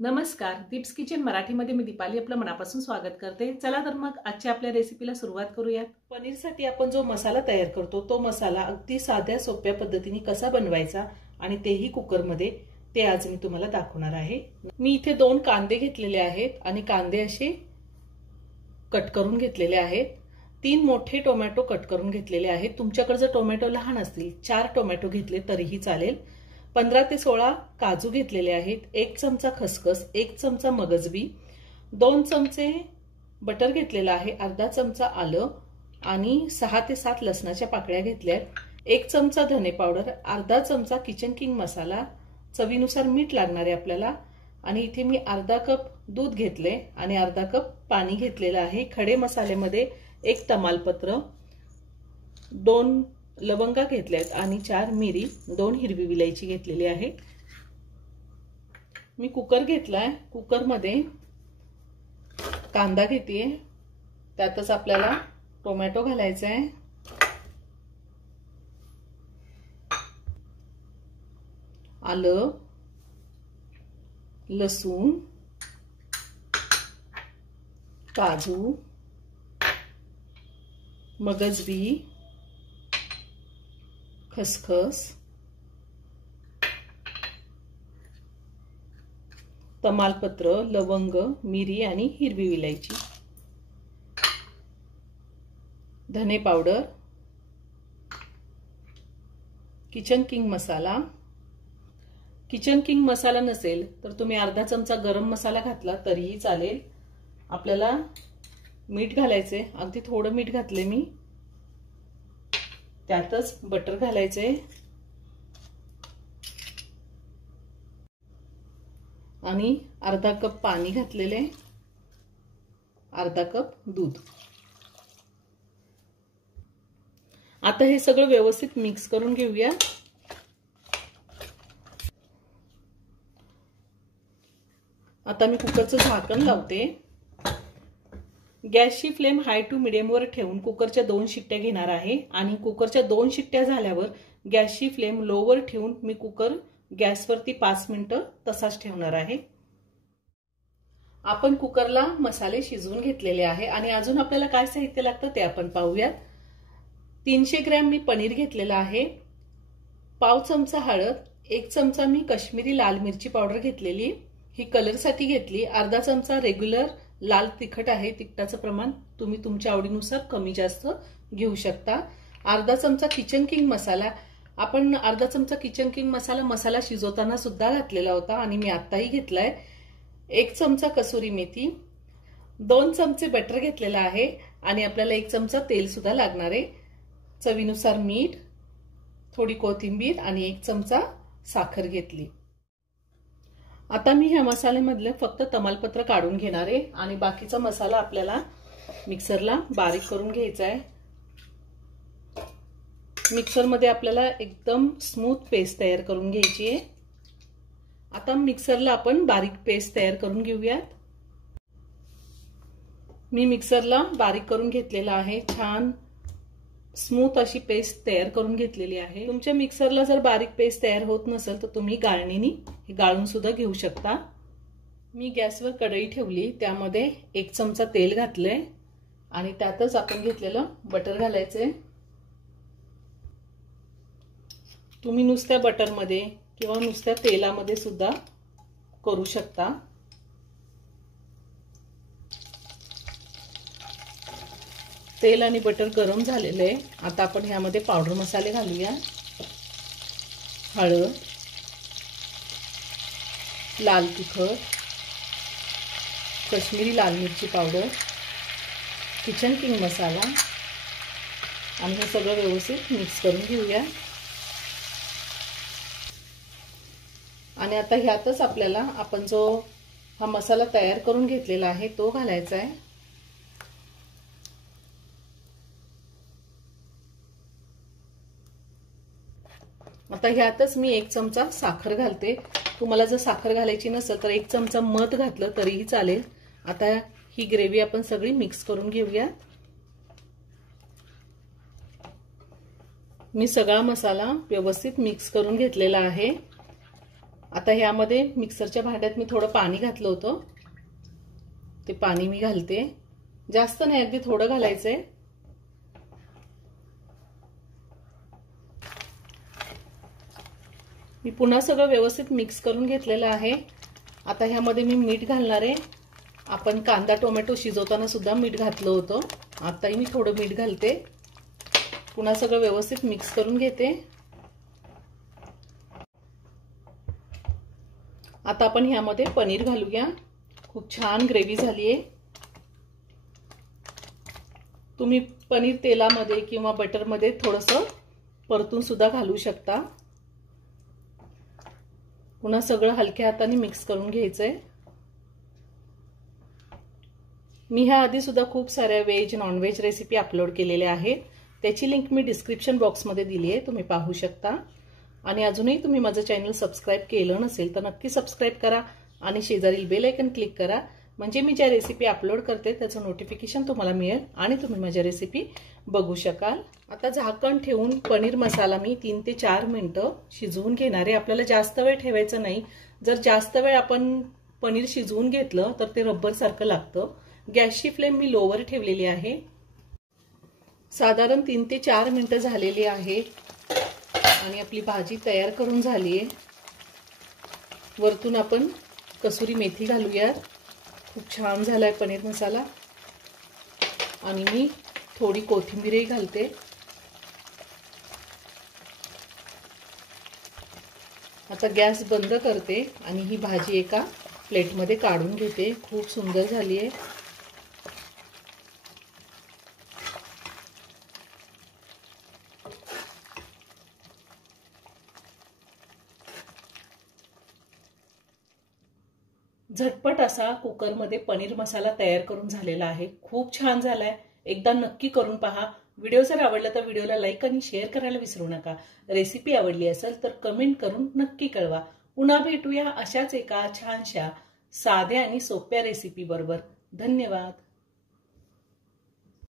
नमस्कार, दीप्स किचन मराठीमध्ये मी दीपाली आपलं मनापासून स्वागत करते। चला तर मग आजच्या आपल्या रेसिपीला सुरुवात करूयात। पनीरसाठी आपण जो मसाला तयार करतो तो मसाला अगदी साध्या सोप्या पद्धतीने कसा बनवायचा आणि तेही कुकरमध्ये, ते आज मी तुम्हाला दाखवणार आहे। मी इथे 2 कांदे घेतलेले आहेत आणि कांदे असे कट करून घेतलेले आहेत। 3 मोठे टोमॅटो कट करून घेतलेले आहेत। तुमच्याकडे जर टोमॅटो लहान असतील 4 टोमॅटो घेतले तरीही चालेल। 15 ते 16 काजू घेतलेले आहेत। 1 चमचा खसखस, 1 चमचा मगजबी, 2 चमचे बटर घेतलेला आहे, अर्धा चमचा आलं आणि 6 ते 7 लसणाच्या पाकळ्या घेतल्यात। 1 चमचा धने पावडर, अर्धा चमचा किचन किंग मसाला, चवीनुसार मीठ लागणार आहे आपल्याला। आणि इथे मी अर्धा कप दूध घेतले आणि अर्धा कप पाणी घेतलेलं आहे। खडे मसाल्यामध्ये 1 तमालपत्र, 2 लवंगा घेतल्यात आणि 4 मिरी, 2 हिरवी विलायची घेतलेली आहे। मी कुकर घेतलाय। कुकर मध्ये कांदा घेतेय, त्यातच आपल्याला टोमॅटो घालायचा आहे, आलं, लसूण, काजू, मगजबी, खसखस, तमालपत्र, लवंग, मिरी आणि हिरवी विलायची, धने पावडर, किचन किंग मसाला। किचन किंग मसाला नसेल तर तुम्ही अर्धा चमचा गरम मसाला घातला तरीही चालेल। आपल्याला मीठ घालायचे, अगदी थोडं मीठ घातले मी। त्यातच बटर घालायचे आणि अर्धा कप पाणी घातलेले, अर्धा कप दूध। आता हे सगळं व्यवस्थित मिक्स करून घेऊया। आता मी कुकरचं झाकण लावते। गॅसची फ्लेम हाय टू मीडियम वर ठेवून कुकरच्या 2 शिट्ट्या घेणार आहे आणि कुकरच्या 2 शिट्ट्या झाल्यावर गॅसची फ्लेम लो वर ठेवून मी कुकर गॅसवरती 5 मिनिटं तसाच ठेवणार आहे। आपण कुकरला मसाले शिजवून घेतलेले आहे आणि अजून आपल्याला काय साहित्य लागतं ते आपण पाहूयात। 300 ग्रॅम मी पनीर घेतलेला आहे, पाव चमचा हळद, 1 चमचा मी काश्मीरी लाल मिरची पावडर घेतलेली, ही कलरसाठी घेतली, अर्धा चमचा रेग्युलर लाल तिखट आहे, तिखटाचं प्रमाण तुम्ही तुमच्या आवडीनुसार कमी जास्त घेऊ शकता। अर्धा चमचा किचन किंग मसाला, आपण अर्धा चमचा किचन किंग मसाला शिजवताना सुद्धा घातलेला होता आणि मी आत्ताही घेतलाय। 1 चमचा कसुरी मेथी, 2 चमचे बटर घेतलेला आहे आणि आपल्याला 1 चमचा तेल सुद्धा लागणार आहे। चवीनुसार मीठ, थोडी कोथिंबीर आणि 1 चमचा साखर घेतली। आता मी ह्या मसाल्यामधले फक्त तमालपत्र काढून घेणार आहे आणि बाकीचा मसाला आपल्याला मिक्सरला बारीक करून घ्यायचा आहे। मिक्सरमध्ये आपल्याला एकदम स्मूथ पेस्ट तयार करून घ्यायची आहे। आता मिक्सरला आपण बारीक पेस्ट तयार करून घेऊयात। मी मिक्सरला बारीक करून घेतलेला आहे, छान स्मूथ अशी पेस्ट तयार करून घेतलेली आहे। तुमच्या मिक्सरला जर बारीक पेस्ट तयार होत नसेल तर तुम्ही गाळणीने गाळून सुद्धा घेऊ शकता। मी गॅसवर कढई ठेवली, त्यामध्ये 1 चमचा तेल घातले आणि त्यातच आपण घेतलेलं बटर घालायचे। तुम्ही नुसत्या बटरमध्ये किंवा नुसत्या तेलामध्ये सुद्धा करू शकता। तेल आणि बटर गरम झालेले आहे। आता आपण ह्यामध्ये पावडर मसाले घालूया, हळद, लाल तिखट, काश्मीरी लाल मिरची पावडर, किचन किंग मसाला आणि हे सगळं व्यवस्थित मिक्स करून घेऊया। आणि आता ह्यातच आपल्याला आपण जो हा मसाला तयार करून घेतलेला आहे तो घालायचा आहे। आता ह्यातच मी 1 चमचा साखर घालते। तुम्हाला जर साखर घालायची नसेल तर 1 चमचा मध घातलं तरीही चालेल। आता ही ग्रेव्ही आपण सगळी मिक्स करून घेऊया। मी सगळा मसाला व्यवस्थित मिक्स करून घेतलेला आहे। आता ह्यामध्ये मिक्सरच्या भांड्यात मी थोडं पाणी घातलं होतं, ते पाणी मी घालते. जास्त नाही, अगदी थोडं घालायचंय. मी पुन्हा सगळं व्यवस्थित मिक्स करून घेतलेलं आहे. आता ह्यामध्ये मी मीठ घालणार आहे. आपण कांदा टोमॅटो शिजवताना सुद्धा मीठ घातलं होतं. आताही मी थोडं मीठ घालते. पुन्हा सगळं व्यवस्थित मिक्स करून घेते. आता आपण ह्यामध्ये पनीर घालूया. खूप छान ग्रेव्ही झाली आहे. तुम्ही पनीर तेलामध्ये किंवा बटरमध्ये थोडंसं परतून सुद्धा घालू शकता. पुन्हा सगळं हलक्या हाताने मिक्स करून घ्यायचंय. मी ह्या आधी सुद्धा खूप साऱ्या व्हेज नॉनव्हेज रेसिपी अपलोड केलेल्या आहेत. त्याची लिंक मी डिस्क्रिप्शन बॉक्समध्ये दिली आहे, तुम्ही पाहू शकता. आणि अजूनही तुम्ही माझं चॅनल सबस्क्राईब केलं नसेल तर नक्की सबस्क्राईब करा आणि शेजारील बेल आयकन क्लिक करा, म्हणजे मी ज्या रेसिपी अपलोड करते त्याचं नोटिफिकेशन तुम्हाला मिळेल आणि तुम्ही माझ्या रेसिपी बघू शकाल. आता झाकण ठेवून पनीर मसाला मी 3 ते 4 मिनिटं शिजवून घेणार आहे. आपल्याला जास्त वेळ ठेवायचं नाही. जर जास्त वेळ आपण पनीर शिजवून घेतलं तर ते रबर सारखं लागतं. गॅसची फ्लेम मी लोवर ठेवलेली आहे. साधारण 3 ते 4 मिनिटं झालेली आहे आणि आपली भाजी तयार करून झाली आहे. वरतून आपण कसुरी मेथी घालूया. खूप छान झालाय पनीर मसाला. आणि मी थोडी कोथिंबीरही घालते. आता गॅस बंद करते आणि ही भाजी एका प्लेटमध्ये काढून घेते. खूप सुंदर झाली आहे. झटपट असा कुकरमध्ये पनीर मसाला तयार करून झालेला आहे. खूप छान झालाय. एकदा नक्की करून पहा. व्हिडिओ जर आवडला तर व्हिडिओला लाईक आणि शेअर करायला विसरू नका. रेसिपी आवडली असेल तर कमेंट करून नक्की कळवा. पुन्हा भेटूया अशाच एका छानशा साध्या आणि सोप्या रेसिपी बरोबर. धन्यवाद.